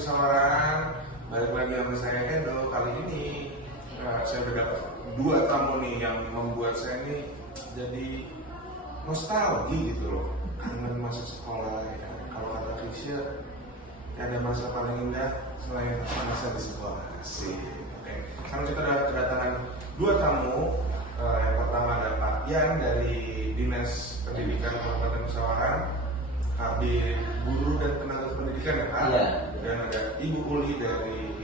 Kesawaran, balik lagi sama saya Edo. Kali ini saya udah dapat dua tamu nih yang membuat saya ini jadi nostalgia gitu loh, kangen masa sekolah ya. Kalau kata Krisya, ada masa paling indah selain masa di sekolah sih. Oke, sekarang kita udah kedatangan dua tamu. Yang pertama ada Pak Yan dari Dinas Pendidikan Kabupaten Kesawaran, Kabid Guru dan Tenaga Pendidikan ya Pak. Iya. Dan ada Ibu Uli dari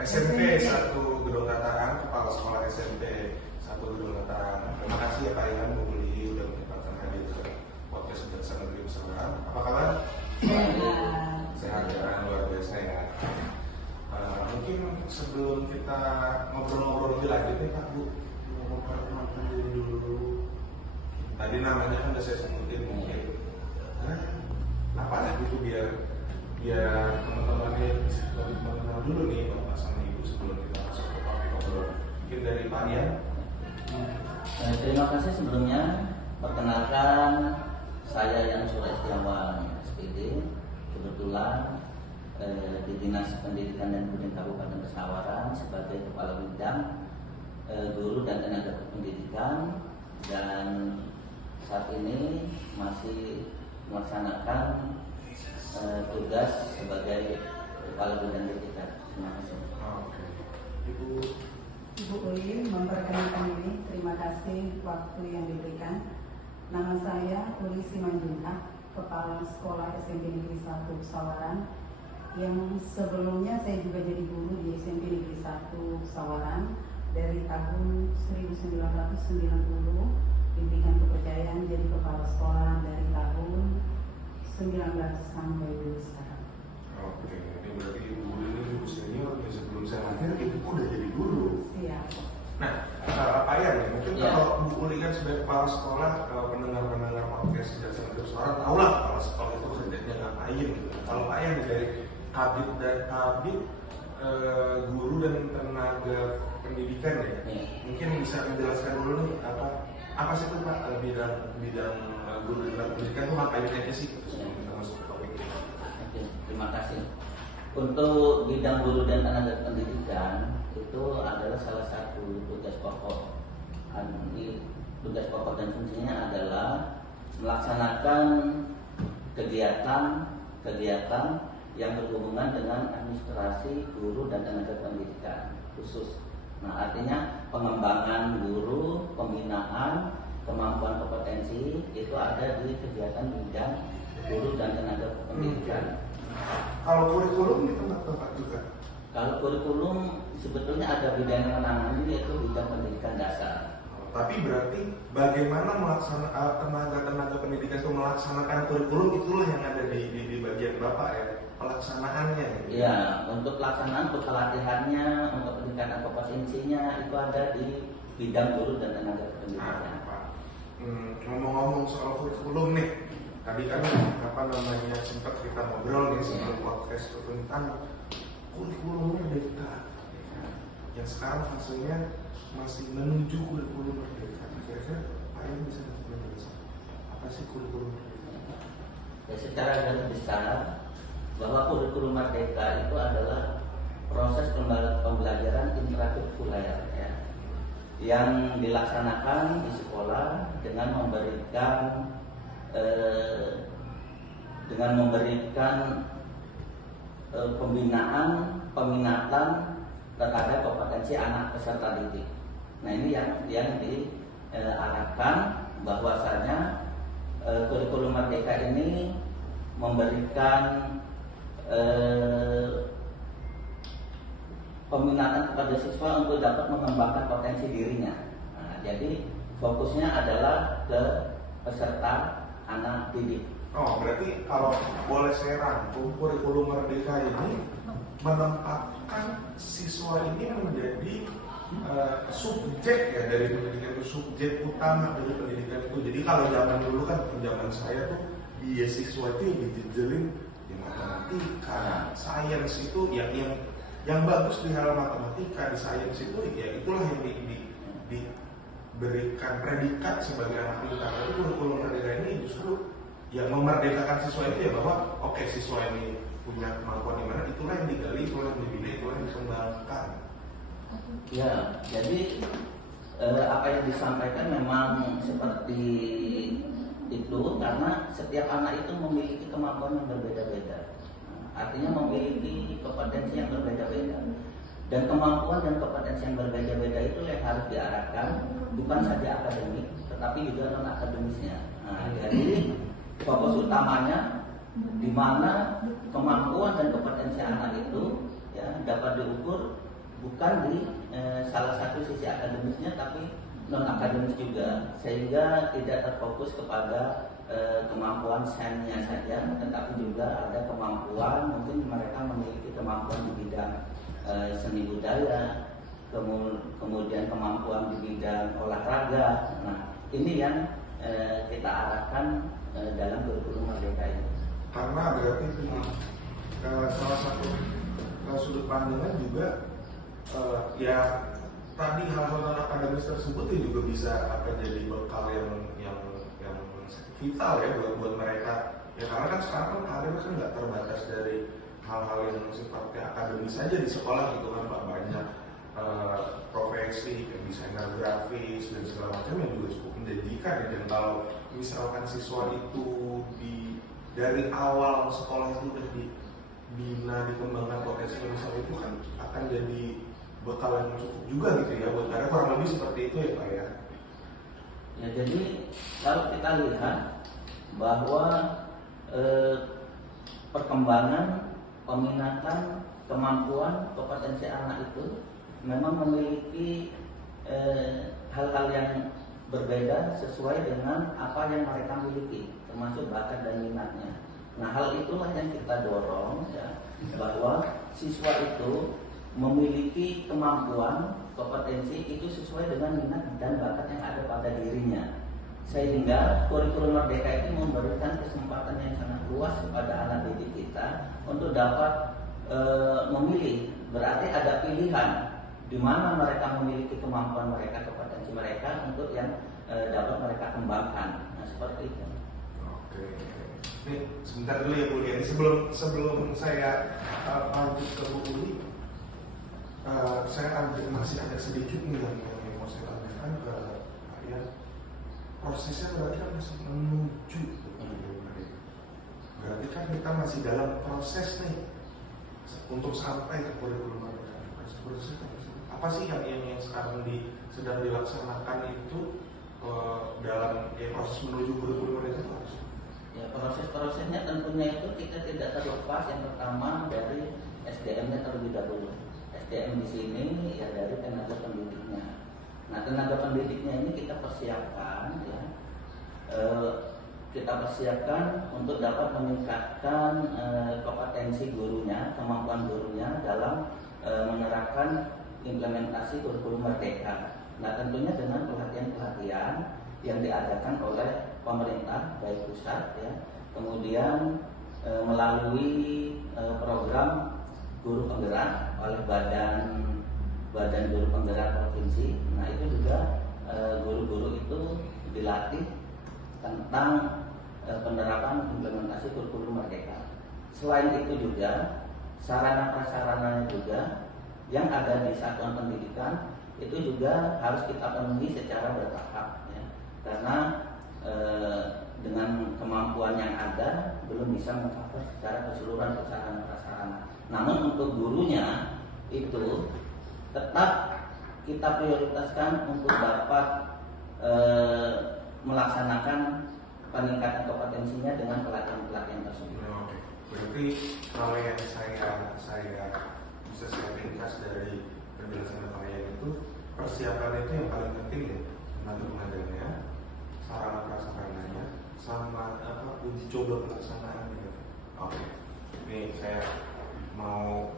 SMP 1 Gedung Tataran, Kepala Sekolah SMP 1 Gedung Tataran. Terima kasih ya Pak Yan, Bu Uli udah menyempatkan hadir ke podcast Jaksa Negeri Kesawaran. Apa kabar? Sehat ya, luar biasa ya. Mungkin sebelum kita ngobrol-ngobrol lebih lanjut nih Pak Bu, mau perkenalkan diri dulu. Tadi namanya kan udah saya sebutin mungkin. Apa lah gitu biar teman-teman ini lebih mengenal dulu nih Bapak sama Ibu sebelum kita masuk ke topik ngobrol. Mungkin dari Pak Yan. Terima kasih sebelumnya. Perkenalkan, saya Yan Surya Setiawan SPD, kebetulan di Dinas Pendidikan dan Kebudayaan Kabupaten Kesawaran sebagai Kepala Bidang Guru dan Tenaga Pendidikan, dan saat ini masih melaksanakan tugas sebagai Kepala Bidang Pendidikan. Terima kasih. Oke. Ibu Uli memperkenalkan diri. Terima kasih waktu yang diberikan. Nama saya Uli Simanjuntak, Kepala Sekolah SMP Negeri 1 Kesawaran, yang sebelumnya saya juga jadi guru di SMP Negeri 1 Kesawaran dari tahun 1990, diberikan kepercayaan jadi kepala sekolah dari tahun 19 sampai sekarang. Oke, ini berarti Ibu Uli ini guru senior ya, sebelum saya lahir Ibu udah jadi guru. Siap. Nah, Pak Yan ya, mungkin Ya. kalau Bu Uli kan sebagai kepala sekolah, pendengar-pendengar podcast Jaksa Negeri Kesawaran tahu lah kepala sekolah itu kerjanya ngapain gitu. Kalau Pak Yan dari Kabid Guru dan Tenaga Pendidikan ya, mungkin bisa menjelaskan dulu nih apa sih itu Pak bidang guru dan tenaga pendidikan itu ngapain aja sih sebelum kita masuk ke topik ini? Oke, terima kasih. Untuk bidang guru dan tenaga pendidikan itu adalah salah satu tugas pokok. Tugas pokok dan fungsinya adalah melaksanakan kegiatan yang berhubungan dengan administrasi guru dan tenaga pendidikan khusus. Nah, artinya pengembangan guru, pembinaan, kemampuan kompetensi itu ada di kegiatan bidang guru dan tenaga pendidikan. Kalau kurikulum itu nggak tempat juga. Kalau kurikulum sebetulnya ada bidang yang menangani, yaitu bidang pendidikan dasar. Tapi berarti bagaimana tenaga pendidikan itu melaksanakan kurikulum itulah yang ada di bagian Bapak ya, pelaksanaannya. Gitu. Ya, untuk pelaksanaan, untuk pelatihannya, untuk peningkatan kompetensinya itu ada di bidang guru dan tenaga pendidikan. Ngomong-ngomong soal kurikulum nih, tadi kan sempat kita ngobrol nih sebelum podcast tentang kurikulum merdeka. Yang sekarang fasenya masih menuju kurikulum merdeka. Kira-kira Pak Yan bisa menjelaskan apa sih kurikulum merdeka? Ya, secara garis besar bahwa kurikulum merdeka itu adalah proses pembelajaran intrakurikuler ya, yang dilaksanakan di sekolah dengan memberikan pembinaan, peminatan terhadap kompetensi anak peserta didik. Nah, ini yang diarahkan bahwasanya kurikulum merdeka ini memberikan peminatan kepada siswa untuk dapat mengembangkan potensi dirinya. Nah, jadi fokusnya adalah ke peserta anak didik. Oh, berarti kalau boleh saya rangkum, kurikulum merdeka ini menempatkan siswa ini menjadi subjek ya dari pendidikan itu, subjek utama dari pendidikan itu. Jadi kalau zaman dulu kan, zaman saya tuh dia siswa itu yang dijejelin di matematika, sains itu yang bagus di hal matematika, di sains itu ya itulah yang diberikan predikat sebagai anak pintar. Tapi kurikulum merdeka ini justru yang memerdekakan siswa itu ya bahwa oke, siswa ini punya kemampuan di mana itulah yang digali, itulah yang dibina, itulah yang dikembangkan. Ya, jadi apa yang disampaikan memang seperti itu karena setiap anak itu memiliki kemampuan yang berbeda-beda. Artinya memiliki kompetensi yang berbeda-beda. Dan kemampuan dan kompetensi yang berbeda-beda itu yang harus diarahkan bukan saja akademik, tetapi juga non akademisnya. Nah, jadi fokus utamanya di mana kemampuan dan kompetensi anak itu ya dapat diukur bukan di salah satu sisi akademisnya, tapi non akademis juga, sehingga tidak terfokus kepada kemampuan sainnya saja, tetapi juga ada kemampuan, mungkin mereka memiliki kemampuan di bidang seni budaya, kemudian kemampuan di bidang olahraga. Nah, ini yang kita arahkan dalam kurikulum Merdeka ini. Karena berarti salah satu sudut pandangan juga ya tadi hal-hal non akademis tersebut itu juga bisa akan jadi bekal yang vital ya buat mereka. Ya karena kan sekarang kan karir kan nggak terbatas dari hal-hal yang sifatnya akademis saja di sekolah gitu kan Pak, banyak profesi kayak desainer grafis dan segala macam yang juga cukup menjanjikan ya. Dan kalau misalkan siswa itu dari awal sekolah itu udah dibina, dikembangkan potensi misalnya, itu kan akan jadi bekal yang cukup juga gitu ya buat karena kurang lebih seperti itu ya Pak ya. Ya, jadi kalau kita lihat bahwa perkembangan, peminatan, kemampuan, kompetensi anak itu memang memiliki hal-hal yang berbeda sesuai dengan apa yang mereka miliki, termasuk bakat dan minatnya. Nah, hal itulah yang kita dorong ya, bahwa siswa itu memiliki kemampuan, kompetensi itu sesuai dengan minat dan bakat yang ada pada dirinya. Sehingga kurikulum Merdeka itu memberikan kesempatan yang sangat luas kepada anak didik kita untuk dapat memilih. Berarti ada pilihan di mana mereka memiliki kemampuan mereka, kompetensi mereka untuk yang dapat mereka kembangkan. Nah, seperti itu. Oke. Nih, sebentar dulu ya Bu Lia. Sebelum saya lanjut ke Bu Uli, saya masih ada sedikit nih yang mau saya tanyakan ke Pak Ian. Prosesnya berarti kan masih menuju ke kurikulum Merdeka. Berarti kan kita masih dalam proses nih untuk sampai ke kurikulum Merdeka. Apa sih yang sekarang sedang dilaksanakan itu dalam proses menuju kurikulum Merdeka itu harus? Ya, proses-prosesnya tentunya itu kita tidak terlepas yang pertama dari SDM-nya terlebih dahulu. SDM di sini ya dari tenaga pendidiknya. Nah, tenaga pendidiknya ini kita persiapkan ya. Kita persiapkan untuk dapat meningkatkan kompetensi gurunya, kemampuan gurunya dalam menerapkan implementasi kurikulum Merdeka. Nah, tentunya dengan pelatihan-pelatihan yang diadakan oleh pemerintah baik pusat ya, kemudian melalui program guru penggerak oleh badan guru penggerak provinsi. Nah, itu juga guru-guru itu dilatih tentang penerapan implementasi kurikulum Merdeka. Selain itu juga sarana prasarananya juga yang ada di satuan pendidikan itu juga harus kita penuhi secara bertahap ya. Karena dengan kemampuan yang ada belum bisa mengcover secara keseluruhan sarana prasarana. Namun untuk gurunya itu tetap kita prioritaskan untuk dapat melaksanakan peningkatan kompetensinya dengan pelatihan-pelatihan tersebut. Oke. Berarti kalau yang saya bisa ringkas dari penjelasan kalian itu, persiapan itu yang paling penting ya, tenaga pengajarnya, sarana prasarananya, sama uji coba pelaksanaannya. Oke. Ini saya mau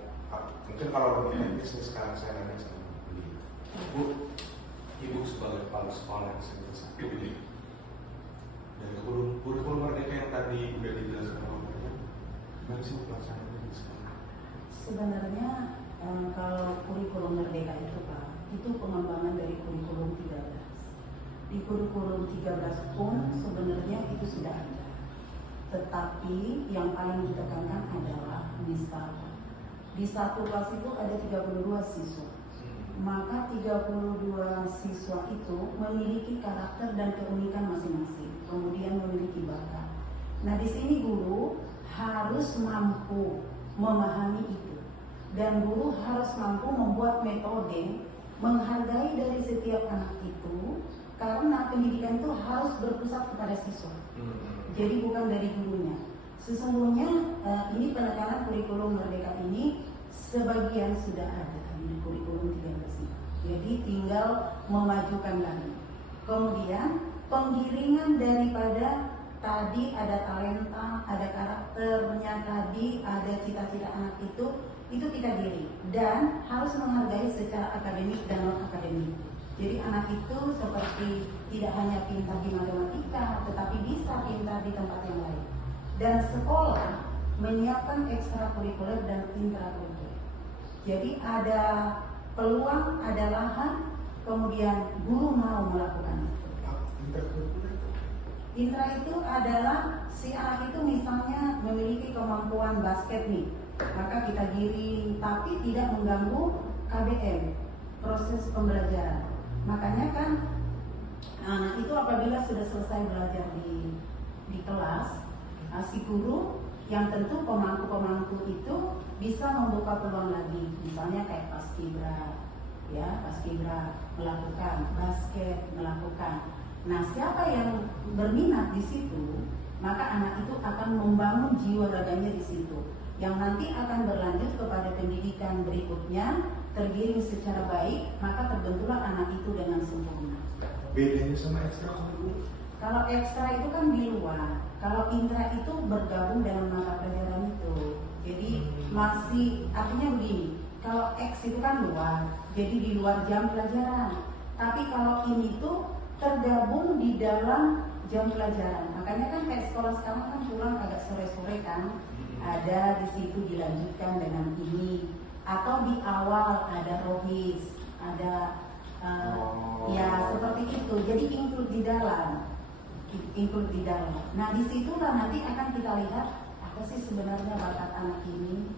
mungkin kalau lebih bisnis sekarang saya nanya sama Bu, Ibu sebagai kepala sekolah SMP 1 ini dari kurikulum Merdeka yang tadi udah dijelaskan oleh gimana sih pelaksanaannya di sekolah? Sebenarnya kalau kurikulum Merdeka itu Pak, itu pengembangan dari kurikulum 13. Di kurikulum 13 pun sebenarnya itu sudah ada. Tetapi yang paling ditekankan adalah misalkan di satu kelas itu ada 32 siswa, maka 32 siswa itu memiliki karakter dan keunikan masing-masing, kemudian memiliki bakat. Nah, di sini guru harus mampu memahami itu, dan guru harus mampu membuat metode menghargai dari setiap anak itu, karena pendidikan itu harus berpusat kepada siswa. Jadi bukan dari gurunya. Sesungguhnya ini penekanan kurikulum Merdeka ini sebagian sudah ada di kurikulum 13 ini. Jadi tinggal memajukan lagi. Kemudian penggiringan daripada tadi ada talenta, ada karakternya tadi, ada cita-cita anak itu kita diri dan harus menghargai secara akademik dan non akademik. Jadi anak itu seperti tidak hanya pintar di matematika, tetapi bisa pintar di tempat yang lain. Dan sekolah menyiapkan ekstrakurikuler dan intrakurikuler. Jadi ada peluang, ada lahan, kemudian guru mau melakukan itu. Intra itu adalah si anak itu misalnya memiliki kemampuan basket nih, maka kita giring, tapi tidak mengganggu KBM, proses pembelajaran. Makanya kan anak itu apabila sudah selesai belajar di kelas, si guru yang tentu pemangku-pemangku itu bisa membuka peluang lagi, misalnya kayak paskibra, ya paskibra melakukan basket, melakukan. Nah, siapa yang berminat di situ, maka anak itu akan membangun jiwa raganya di situ, yang nanti akan berlanjut kepada pendidikan berikutnya, tergiring secara baik, maka terbentuklah anak itu dengan sempurna. Bedanya sama ekstrakurikuler? Kalau ekstra itu kan di luar, kalau intra itu bergabung dengan mata pelajaran itu. Jadi masih, artinya begini, kalau X itu kan luar, jadi di luar jam pelajaran. Tapi kalau ini tuh tergabung di dalam jam pelajaran. Makanya kan kayak sekolah sekarang kan pulang agak sore-sore kan, ada di situ dilanjutkan dengan ini, atau di awal ada rohis, ada ya seperti itu. Jadi include di dalam. Nah, disitulah nanti akan kita lihat apa sih sebenarnya bakat anak ini.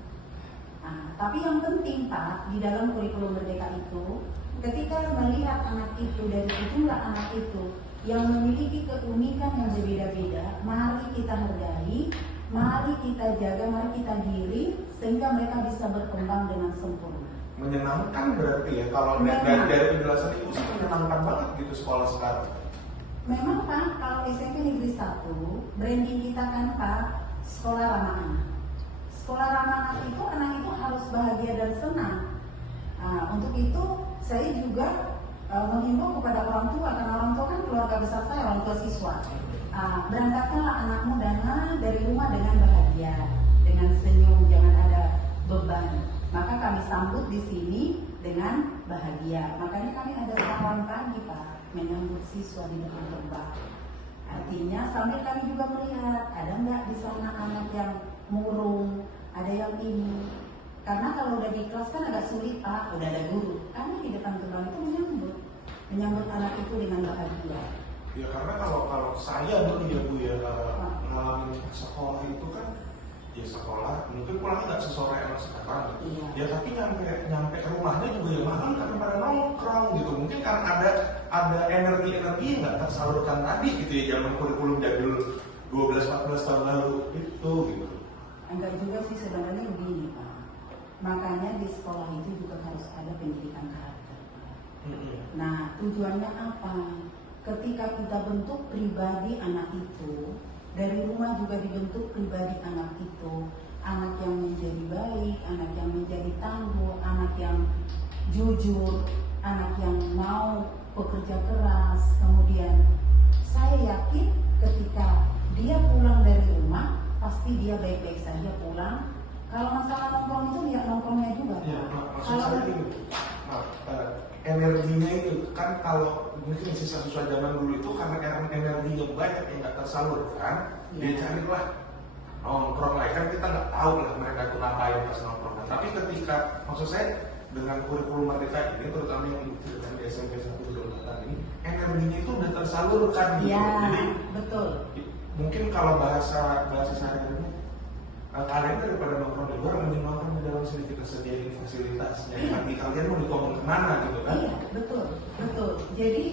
Nah, tapi yang penting Pak, di dalam kurikulum Merdeka itu, ketika melihat anak itu dari sejumlah anak itu yang memiliki keunikan yang berbeda-beda, mari kita hargai, mari kita jaga, mari kita giring sehingga mereka bisa berkembang dengan sempurna. Menyenangkan berarti ya, kalau dari penjelasan ibu sih menyenangkan banget gitu sekolah sekarang. Memang Pak, kalau SMP Negeri 1, branding kita kan Pak, sekolah ramah anak. Sekolah ramah anak itu anak itu harus bahagia dan senang. Nah, untuk itu saya juga menghimbau kepada orang tua, karena orang tua kan keluarga besar saya, orang tua siswa. Berangkatkanlah anakmu dari rumah dengan bahagia, dengan senyum, jangan ada beban. Maka kami sambut di sini dengan bahagia. Makanya kami ada sarapan pagi Pak, menyambut siswa di depan gerbang. Artinya sambil kami juga melihat ada nggak di sana anak yang murung, ada yang ini. Karena kalau udah di kelas kan agak sulit Pak, udah ada guru. Karena di depan gerbang itu menyambut anak itu dengan bahagia. Ya karena kalau saya dulu ya Bu ya ngalamin sekolah itu kan, ya sekolah mungkin pulangnya nggak sesore anak sekarang gitu. Iya. Ya tapi nyampe rumahnya juga ya malam karena pada nongkrong gitu. Mungkin karena ada energi yang nggak tersalurkan tadi gitu ya, zaman kurikulum jadul 12-14 tahun lalu itu gitu. Enggak juga sih sebenarnya begini Pak. Makanya di sekolah itu juga harus ada pendidikan karakter. Nah, tujuannya apa? Ketika kita bentuk pribadi anak itu, dari rumah juga dibentuk pribadi anak itu. Anak yang menjadi baik, anak yang menjadi tangguh, anak yang jujur, anak yang mau bekerja keras. Kemudian saya yakin ketika dia pulang dari rumah, pasti dia baik-baik saja pulang. Kalau masalah nongkrong itu lihat nongkrongnya juga. Ya, maksud saya gini, energinya itu kan kalau mungkin siswa-siswa zaman dulu itu karena energinya banyak yang nggak tersalurkan, dia carilah nongkrong lah. Kan kita nggak tahu lah mereka itu ngapain pas nongkrong. Tapi ketika, maksud saya dengan kurikulum Merdeka ini, terutama yang diberikan di SMP 1 ini, energinya itu udah tersalurkan gitu. Ya, Jadi betul. mungkin kalau bahasa sehari-harinya kalian daripada nongkrong di luar mending nongkrong di dalam sini, kita sediain fasilitasnya. Nanti kalian mau ditolong kemana gitu kan? Iya, betul, betul. Jadi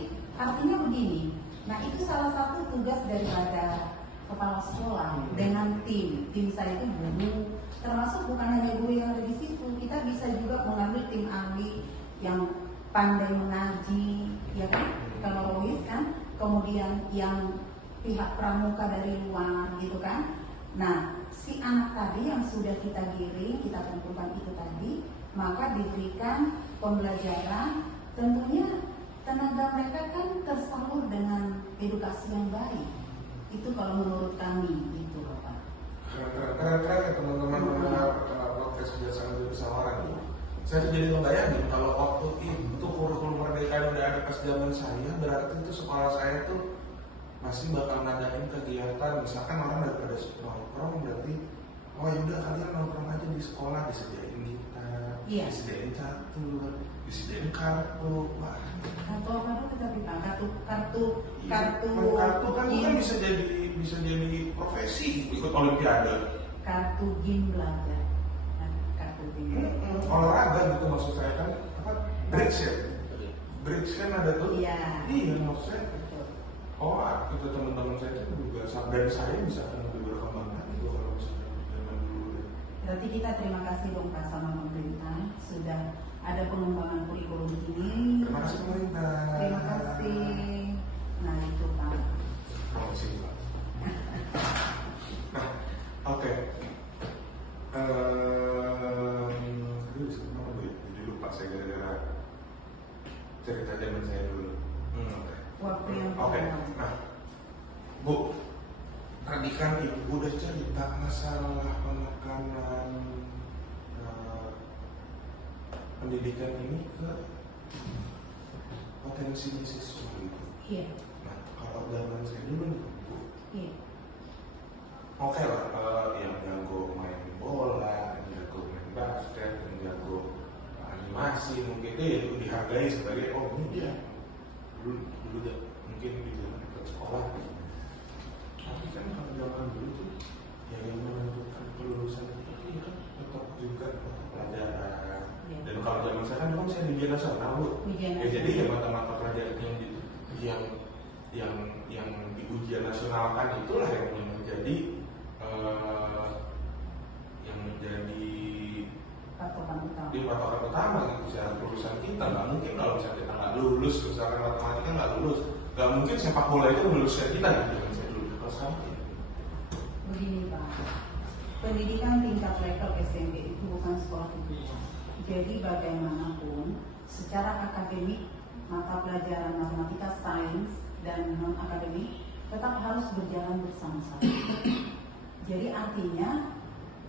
artinya begini. Nah, itu salah satu tugas daripada kepala sekolah dengan tim saya itu guru, termasuk bukan hanya guru yang ada di situ, kita bisa juga mengambil tim ahli yang pandai mengaji, ya kan, kalau Lois kan, kemudian yang pihak pramuka dari luar, gitu kan. Nah, si anak tadi yang sudah kita giring, kita kumpulkan itu tadi, maka diberikan pembelajaran, tentunya tenaga mereka kan tersalur dengan edukasi yang baik. Itu kalau menurut kami, gitu Bapak. Keren ya teman-teman mendengar podcast kebiasaan bersawaran. Saya tuh jadi ngebayangin kalau waktu itu kurikulum merdeka udah ada pas zaman saya, berarti itu sekolah saya tuh masih bakal ngadain kegiatan, misalkan orang daripada nongkrong, berarti oh yaudah kalian nongkrong aja di sekolah, disediain gitar, disediain catur, disediain kartu. Wah, Kartu apa dulu kita bilang? Kartu kan bukan bisa jadi profesi ikut olimpiade. Kartu game belajar. Kartu game. Olahraga gitu maksud saya kan apa? Bridge ya? Bridge kan ada tuh. Iya. Iya maksud saya. Oh, itu teman-teman saya itu juga dan saya bisa akan lebih berkembang gitu kalau misalnya zaman dulu. Berarti kita terima kasih dong Pak sama pemerintah sudah ada pengembangan kurikulum ini. Terima kasih pemerintah. Terima kasih. Nah itu Pak. Terima kasih Pak. Nah, oke. Aduh, sebenarnya apa ya? Jadi lupa saya gara-gara cerita zaman saya dulu. Waktu yang Oke. Nah, Bu, tadi kan Ibu udah cerita masalah penekanan pendidikan ini ke potensi siswa gitu. Iya. Nah, kalau zaman saya dulu nih, Bu, Iya. oke lah, yang jago main bola, yang jago main basket, yang jago animasi, mungkin itu yang dihargai sebagai oh ini dia dulu deh mungkin di zaman dekat sekolah gitu. Tapi kan kalau zaman dulu tuh ya yang menentukan kelulusan kita itu kan tetap juga mata pelajaran. Iya. Dan kalau zaman saya kan saya di ujian nasional Bu. Ujian Ya, jadi ya mata-mata pelajaran yang di ujian nasional kan itulah yang menjadi Patokan utama. di patokan utama gitu secara kelulusan kita. Nggak mungkin kalau misalnya kita nggak lulus misalkan matematika nggak lulus, nggak mungkin sepak bola itu meluluskan kita gitu kan saya dulu kalau sekarang ya. Begini Pak, pendidikan tingkat level SMP itu bukan sekolah kedua. Jadi bagaimanapun secara akademik mata pelajaran matematika, sains dan non akademik tetap harus berjalan bersama-sama. Jadi artinya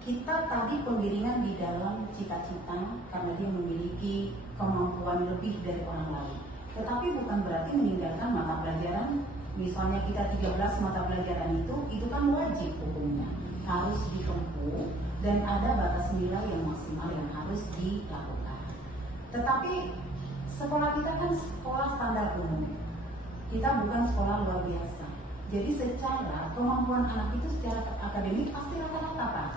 kita tadi pembimbingan di dalam cita-cita karena dia memiliki kemampuan lebih dari orang lain. Tetapi bukan berarti meninggalkan mata pelajaran. Misalnya kita 13 mata pelajaran itu kan wajib hukumnya harus ditempuh dan ada batas nilai yang maksimal yang harus dilakukan. Tetapi sekolah kita kan sekolah standar umum. Kita bukan sekolah luar biasa. Jadi secara kemampuan anak itu secara akademik pasti rata-rata Pak.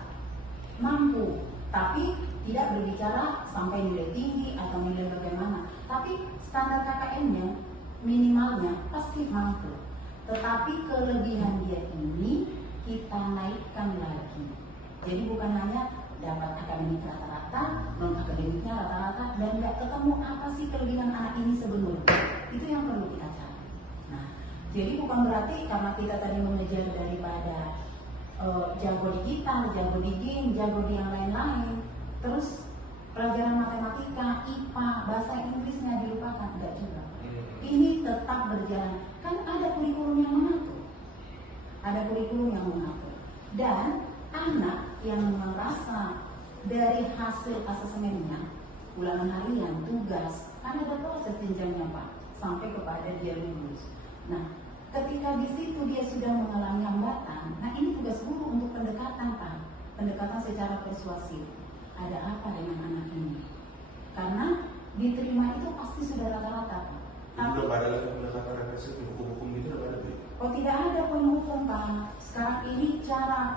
Mampu, tapi tidak berbicara sampai nilai tinggi atau nilai bagaimana. Tapi standar KKM-nya minimalnya pasti mampu. Tetapi kelebihan dia ini kita naikkan lagi. Jadi bukan hanya dapat akademik rata-rata, non akademiknya rata-rata, dan nggak ketemu apa sih kelebihan anak ini sebenarnya. Itu yang perlu kita cari. Nah, jadi bukan berarti karena kita tadi mengejar daripada jago di gitar, jago di game, jago di yang lain-lain, terus pelajaran matematika, IPA, bahasa Inggrisnya dilupakan, enggak juga. Ini tetap berjalan. Kan ada kurikulum yang mengatur. Ada kurikulum yang mengatur. Dan anak yang merasa dari hasil asesmennya, ulangan harian, tugas, kan ada proses jenjangnya Pak, sampai kepada dia lulus. Nah, ketika di situ dia sudah mengalami hambatan, nah ini tugas guru untuk pendekatan Pak, pendekatan secara persuasif. Ada apa dengan anak ini? Karena diterima itu pasti sudah rata-rata Pak. Tapi udah ada lagi pendekatan represif, hukum-hukum gitu udah ada. Oh tidak ada pun hukum Pak. Sekarang ini cara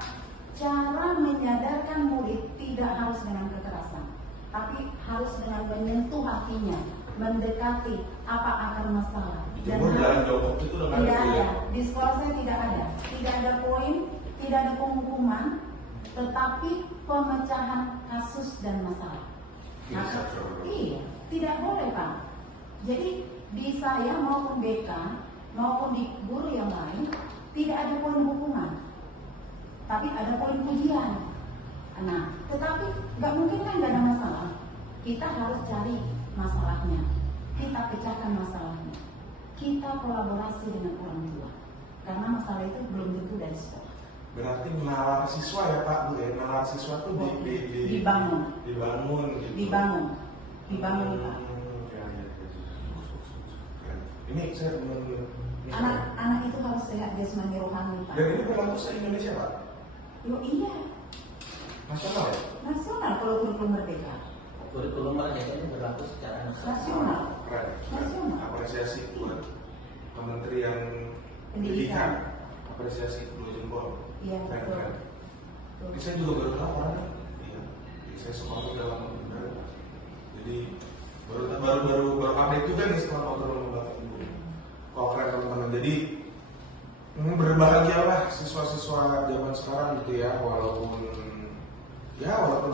cara menyadarkan murid tidak harus dengan kekerasan, tapi harus dengan menyentuh hatinya, mendekati apa akar masalah. Dijemur dalam jongkok itu dengan tidak ada. Di sekolah saya tidak ada poin, tidak ada penghukuman, tetapi pemecahan kasus dan masalah. Maka, iya, tidak boleh Pak. Jadi di saya maupun BK maupun di guru yang lain tidak ada poin hukuman, tapi ada poin pujian. Nah, tetapi nggak mungkin kan nggak ada masalah. Kita harus cari masalahnya, kita pecahkan masalahnya, kita kolaborasi dengan orang tua, karena masalah itu belum tentu dari sekolah. Berarti nalar siswa ya Pak Bu ya, nalar siswa itu dibangun gitu. dibangun Pak. Ini saya Anak itu harus sehat jasmani rohani Pak. Dan ini berlaku se-Indonesia Pak? Yo iya, Nasional ya? nasional kalau kurikulum merdeka. Kurikulum merdeka ini berlaku secara Nasional. Keren. Nasional. Apresiasi buat Kementerian Pendidikan. Apresiasi dua jempol. Iya Keren, betul. keren. Betul. Ini saya juga baru tahu kan? Iya. Saya sekolah udah lama benar. Jadi baru update juga nih setelah ngobrol sama Bapak Ibu. Oh keren teman-teman. Jadi berbahagialah siswa-siswa zaman sekarang gitu ya, walaupun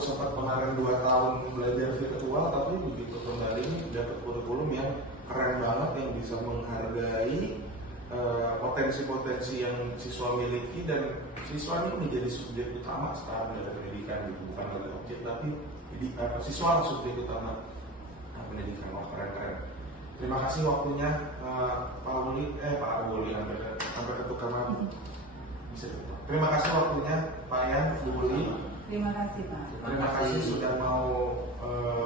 sempat kemarin 2 tahun belajar virtual, tapi begitu kembali dapat kurikulum yang keren banget yang bisa menghargai potensi-potensi yang siswa miliki, dan siswa ini menjadi subjek utama sekarang dalam pendidikan gitu, bukan lagi objek tapi siswa subjek utama pendidikan. Wah keren-keren. Terima kasih waktunya Pak Wuli, sampai ketukar lagi. Bisa ditukar. Terima kasih waktunya Pak Yan, Bu Wuli. Terima kasih Pak. Terima kasih sudah mau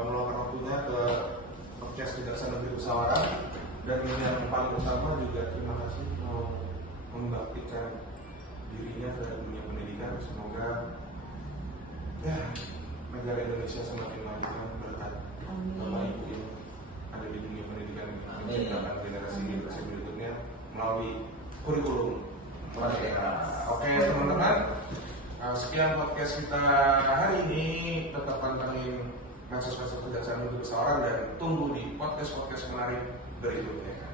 meluangkan waktunya ke podcast Kejaksaan Negeri Pesawaran. Dan yang paling utama juga terima kasih mau membaktikan dirinya ke dunia pendidikan. Semoga ya negara Indonesia semakin maju berkat Bapak Ibu yang ada di dunia pendidikan ini, menciptakan generasi berikutnya melalui kurikulum merdeka. Oke teman-teman, sekian podcast kita hari ini. Tetap pantengin medsos Kejaksaan Negeri Pesawaran dan tunggu di podcast menarik berikutnya.